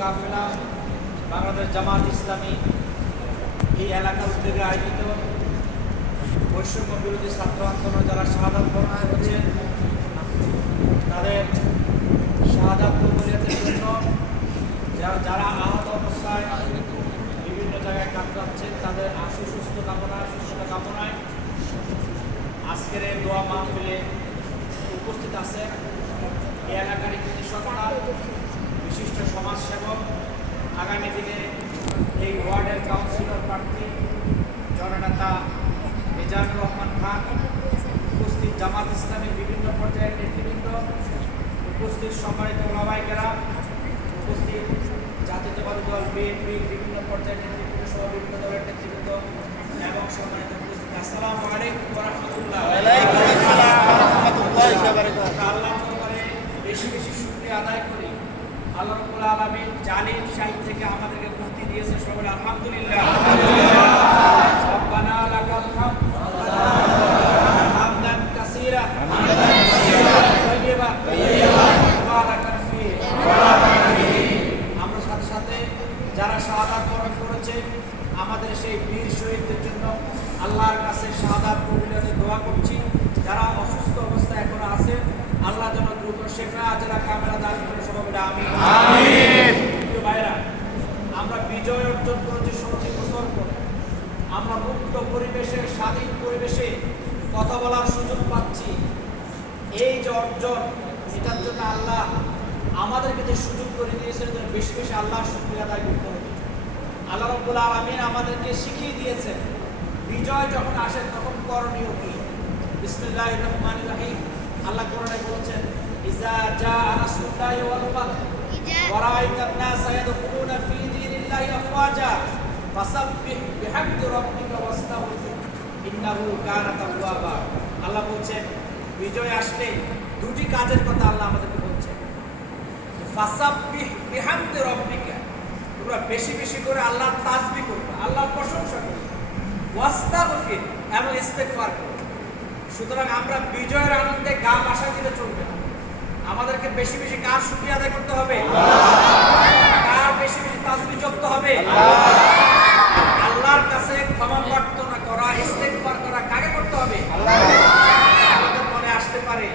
কাফেলা, বাংলাদেশ জামাত ইসলামী এই এলাকার উদ্যোগে আয়োজিত বৈষম্য বিরোধী ছাত্র আন্দোলন যারা বরণ করেছেন তাদের শাহাদাত জন্য যারা যারা আহত অবস্থায় বিভিন্ন জায়গায় কাতরাচ্ছেন তাদের আশু সুস্থ কামনায় সুস্থতা কামনায় আজকের এই দোয়া মাহফিলে উপস্থিত আছে। এই এলাকারই কৃষকরা বিশিষ্ট সমাজসেবক আগামী দিনে এই ওয়ার্ডের কাউন্সিলর প্রার্থী জননেতা মিজানুর রহমান খান, উপস্থিত জামাত ইসলামের বিভিন্ন পর্যায়ের নেতৃবৃন্দ, উপস্থিত সম্মানিত ওলামাইকেরা উপস্থিত জাতীয়তাবাদী দল, বিএনপি, বিভিন্ন পর্যায়ের নেতৃবৃন্দ সহ বিভিন্ন দলের নেতৃবৃন্দ এবং সম্মানিত উপস্থিত। আসসালামু আলাইকুম রহমতুল্লাহ আল্লাহ দরবারে বেশি বেশি শুকরিয়া আদায় করি আল্লাহ রাব্বুল আলামিন জালিম শাহী থেকে আমাদেরকে মুক্তি দিয়েছে সবাই আলহামদুলিল্লাহ। সাথে সাথে যারা করেছে, আমাদের সেই বীর শহীদদের জন্য আল্লাহর কাছে দোয়া করছি। যারা অসুস্থ অবস্থায় এখনও আছে, আল্লাহ যেন দ্রুত শেফা আজরা কামেরা দান সবাই আমি প্রিয় ভাইরা আমরা বিজয় অর্জন করেছি ষোলোটি বছর পর আমরা মুক্ত পরিবেশে স্বাধীন পরিবেশে কথা বলার সুযোগ পাচ্ছি। এই যে অর্জন এটার জন্য আল্লাহ আমাদেরকে যে সুযোগ করে দিয়েছেন জন্য বেশি বেশি আল্লাহর শুক্রিয়া দায় করতে হবে। আল্লাহ রব্বুল আলমিন আমাদেরকে শিখিয়ে দিয়েছেন বিজয় যখন আসে তখন করণীয় কি? বিসমুল্লাহ রহমান রাহিম। আল্লাহ কোরআনে বলছেন ইজা জা আনাসুল্লাহ ওয়াল ফাত ওয়া রাআইতান ফাসাব্বিহ বিহামদি রাব্বিকা ওয়াস্তাগফির, ইন্নাহু কানা তাওয়াবা। আল্লাহ বলছেন, বিজয় আসলে দুটি কাজের কথা আল্লাহ আমাদেরকে বলছেন। ফাসাব্বিহ বিহামদি রাব্বিকা। তোমরা বেশি বেশি করে আল্লাহর তাসবি করবে, আল্লাহর প্রশংসা করবে। ওয়াস্তাগফির এবং ইস্তেগফার সুতরাং আমরা বিজয়ের আনন্দে গা বাসা দিলে চলবে না। আমাদেরকে বেশি বেশি কার শুকরিয়া আদায় করতে হবে। আল্লাহ